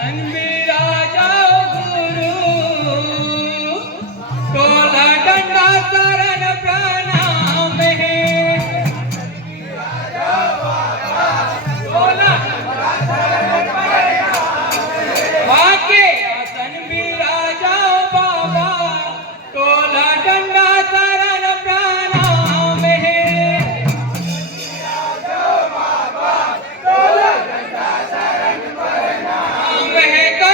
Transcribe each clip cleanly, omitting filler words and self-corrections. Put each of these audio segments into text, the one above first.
तनवीरा जाओ गुरु तोला डंडा शरण प्रणाम है तोला वाके तनवीरा जाओ बाबा तोला डंडा शरण प्रणाम है तोला डंडा शरण प्रणाम है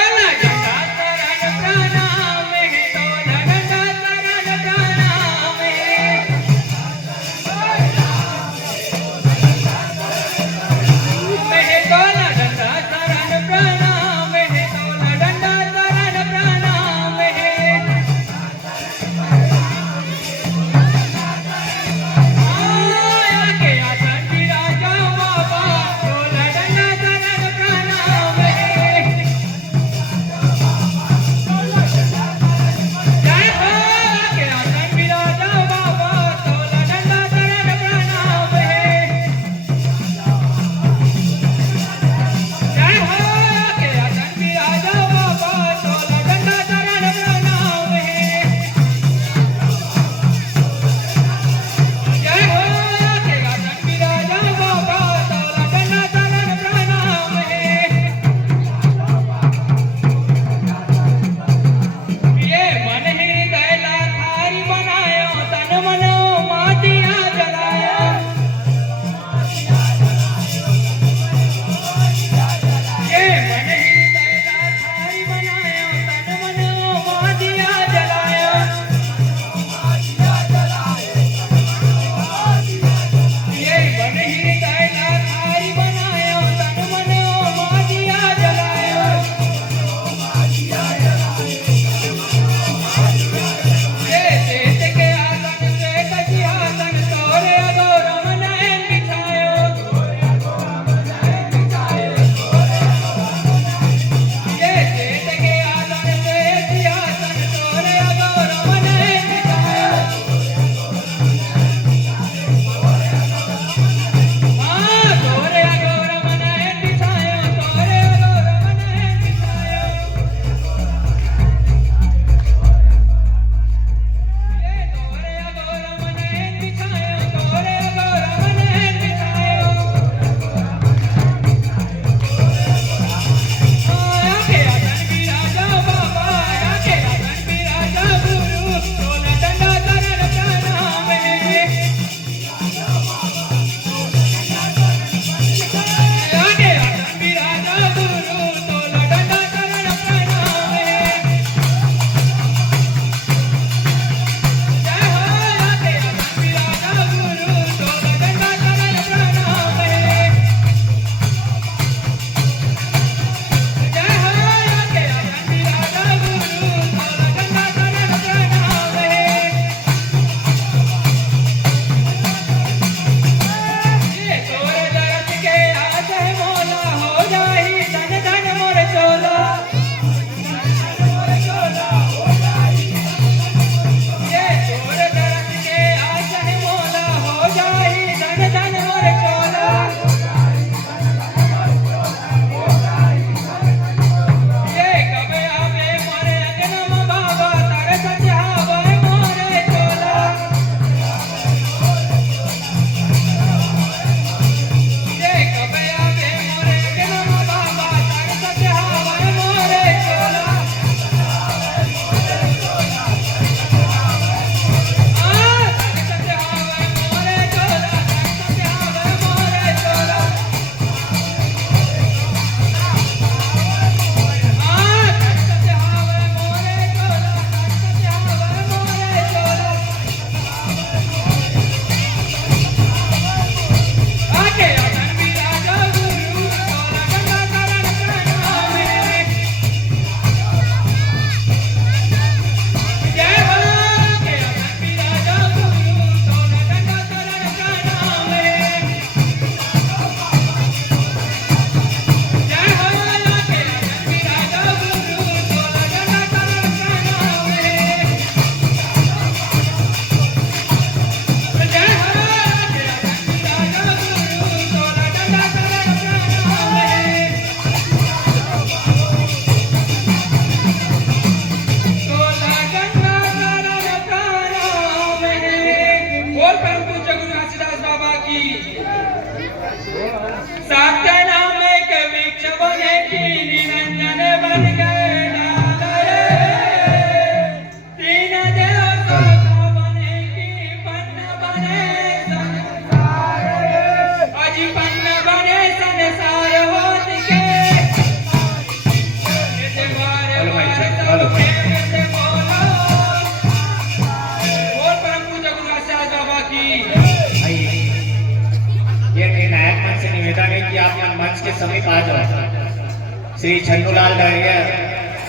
श्री छन्नूलाल डहरिया,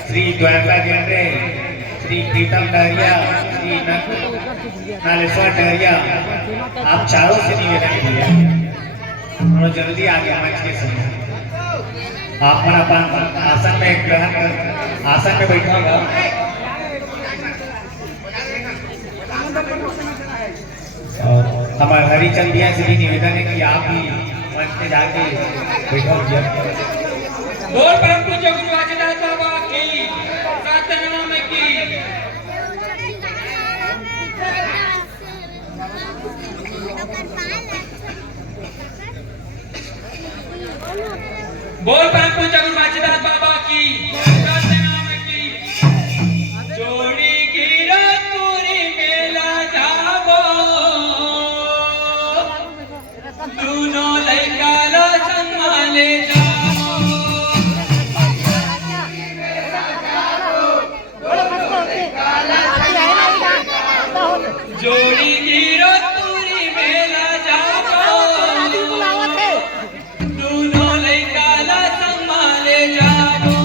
श्री द्वारका जेंद्रे, श्री प्रीतम डहरिया, श्री नालेश्वर डहरिया, आप चारों से निवेदन किया और जल्दी आगे मंच के समय आप अपन आसन में ग्रहण कर आसन में बैठिएगा। और हमारे हरिचंद भैया से भी निवेदन है कि आप भी मंच पे जाके बैठो। बोल परम पूज्य गुरु वाजदास बाबा की सतनाम की। बोल परम पूज्य गुरु वाजदास बाबा की सतनाम की। जोड़ी गिरपुरी मेला जाबो, दोनों लड़का ला संभाले जोड़ी गिरो पूरी मेला जाबो, दोनों लड़का ला संभाले जाबो।